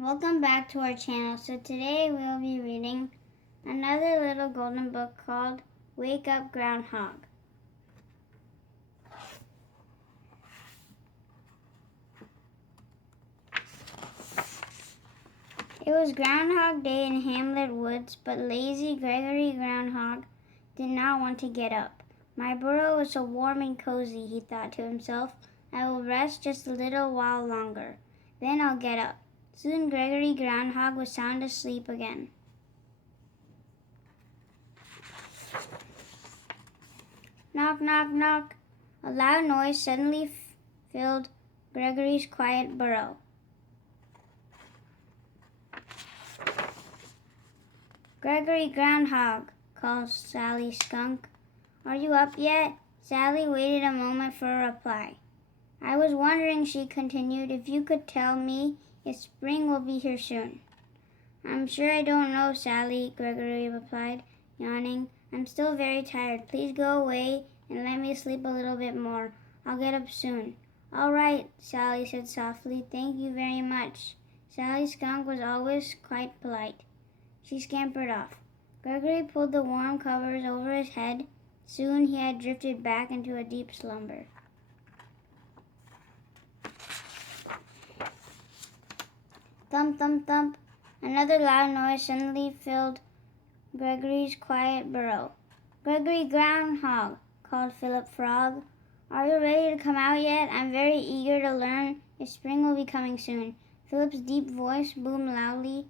Welcome back to our channel. So today we'll be reading another little golden book called Wake Up Groundhog. It was Groundhog Day in Hamlet Woods, but lazy Gregory Groundhog did not want to get up. My burrow is so warm and cozy, he thought to himself. I will rest just a little while longer. Then I'll get up. Soon Gregory Groundhog was sound asleep again. Knock, knock, knock. A loud noise suddenly filled Gregory's quiet burrow. Gregory Groundhog, called Sally Skunk. Are you up yet? Sally waited a moment for a reply. I was wondering, she continued, if you could tell me if spring will be here soon. I'm sure I don't know, Sally, Gregory replied, yawning. I'm still very tired. Please go away and let me sleep a little bit more. I'll get up soon. All right, Sally said softly. Thank you very much. Sally Skunk was always quite polite. She scampered off. Gregory pulled the warm covers over his head. Soon he had drifted back into a deep slumber. Thump, thump, thump. Another loud noise suddenly filled Gregory's quiet burrow. Gregory Groundhog, called Philip Frog. Are you ready to come out yet? I'm very eager to learn if spring will be coming soon. Philip's deep voice boomed loudly.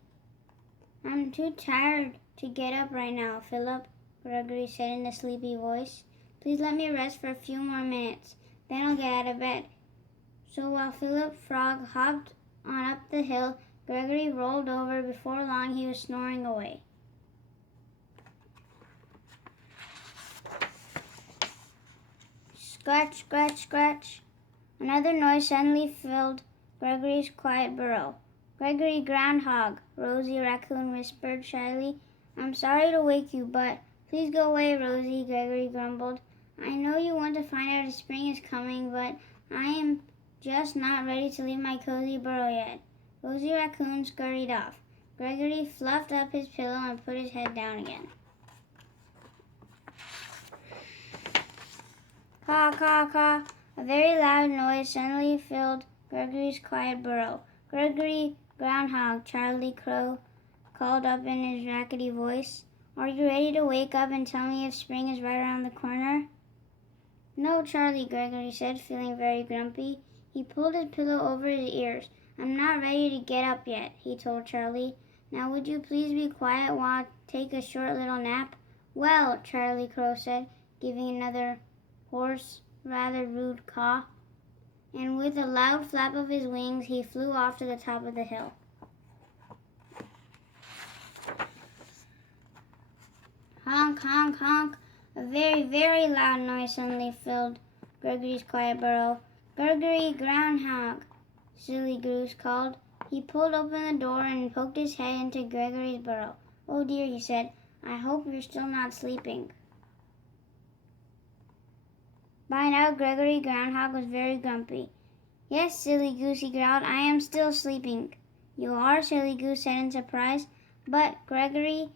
I'm too tired to get up right now, Philip, Gregory said in a sleepy voice. Please let me rest for a few more minutes. Then I'll get out of bed. So while Philip Frog hopped on up the hill, Gregory rolled over. Before long, he was snoring away. Scratch, scratch, scratch. Another noise suddenly filled Gregory's quiet burrow. Gregory Groundhog, Rosie Raccoon whispered shyly. I'm sorry to wake you, but please go away, Rosie, Gregory grumbled. I know you want to find out if spring is coming, but I am just not ready to leave my cozy burrow yet. Rosie Raccoon scurried off. Gregory fluffed up his pillow and put his head down again. Caw, caw, caw. A very loud noise suddenly filled Gregory's quiet burrow. Gregory Groundhog, Charlie Crow called up in his rackety voice. Are you ready to wake up and tell me if spring is right around the corner? No, Charlie, Gregory said, feeling very grumpy. He pulled his pillow over his ears. I'm not ready to get up yet, he told Charlie. Now would you please be quiet while I take a short little nap? Well, Charlie Crow said, giving another hoarse, rather rude caw. And with a loud flap of his wings, he flew off to the top of the hill. Honk, honk, honk. A very, very loud noise suddenly filled Gregory's quiet burrow. Gregory Groundhog, Silly Goose called. He pulled open the door and poked his head into Gregory's burrow. Oh dear, he said, I hope you're still not sleeping. By now, Gregory Groundhog was very grumpy. Yes, Silly Goose, he growled, I am still sleeping. You are, Silly Goose said in surprise. But, Gregory,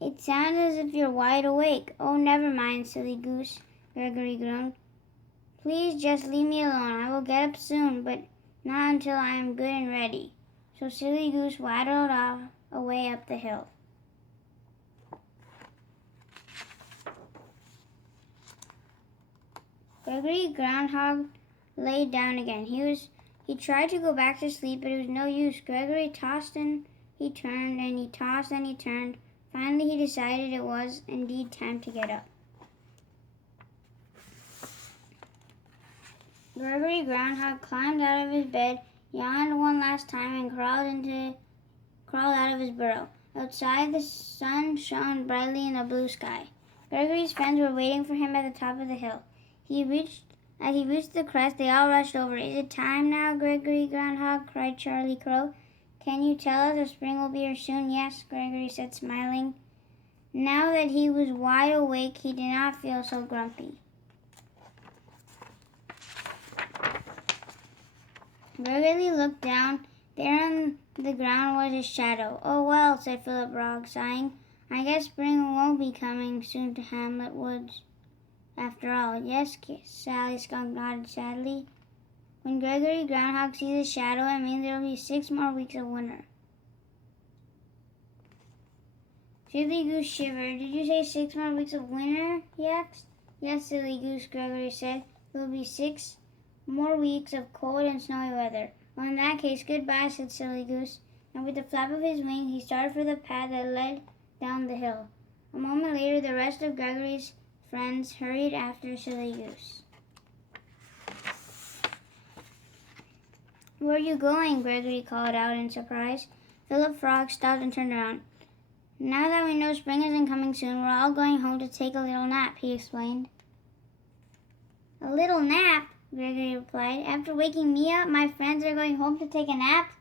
it sounds as if you're wide awake. Oh, never mind, Silly Goose, Gregory groaned. Please just leave me alone. I will get up soon, but not until I am good and ready. So Silly Goose waddled off away up the hill. Gregory Groundhog lay down again. He tried to go back to sleep, but it was no use. Gregory tossed and he turned, and he tossed and he turned. Finally, he decided it was indeed time to get up. Gregory Groundhog climbed out of his bed, yawned one last time, and crawled out of his burrow. Outside, the sun shone brightly in the blue sky. Gregory's friends were waiting for him at the top of the hill. As he reached the crest, they all rushed over. Is it time now, Gregory Groundhog? Cried Charlie Crow. Can you tell us if spring will be here soon? Yes, Gregory said, smiling. Now that he was wide awake, he did not feel so grumpy. Gregory looked down There on the ground was a shadow. "Oh well," said Philip Frog, sighing. "I guess spring won't be coming soon to Hamlet Woods, after all." "Yes," Sally Skunk nodded sadly. "When Gregory Groundhog sees a shadow, it means there will be 6 more weeks of winter." Silly Goose shivered. "Did you say 6 more weeks of winter?" he asked. "Yes, Silly Goose," Gregory said. "There will be 6 more weeks of cold and snowy weather." "Well, in that case, goodbye," said Silly Goose. And with a flap of his wing, he started for the path that led down the hill. A moment later, the rest of Gregory's friends hurried after Silly Goose. "Where are you going?" Gregory called out in surprise. Philip Frog stopped and turned around. "Now that we know spring isn't coming soon, we're all going home to take a little nap," he explained. "A little nap?" Gregory replied. "After waking me up, my friends are going home to take a nap?"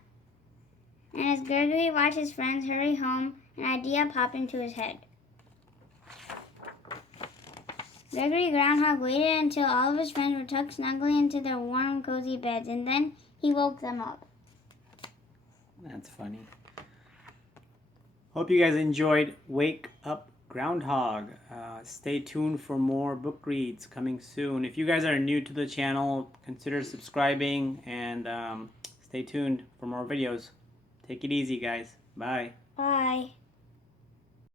And as Gregory watched his friends hurry home, an idea popped into his head. Gregory Groundhog waited until all of his friends were tucked snugly into their warm, cozy beds, and then he woke them up. That's funny. Hope you guys enjoyed Wake Up Groundhog. Stay tuned for more book reads coming soon. If you guys are new to the channel, consider subscribing and stay tuned for more videos. Take it easy, guys. Bye. Bye.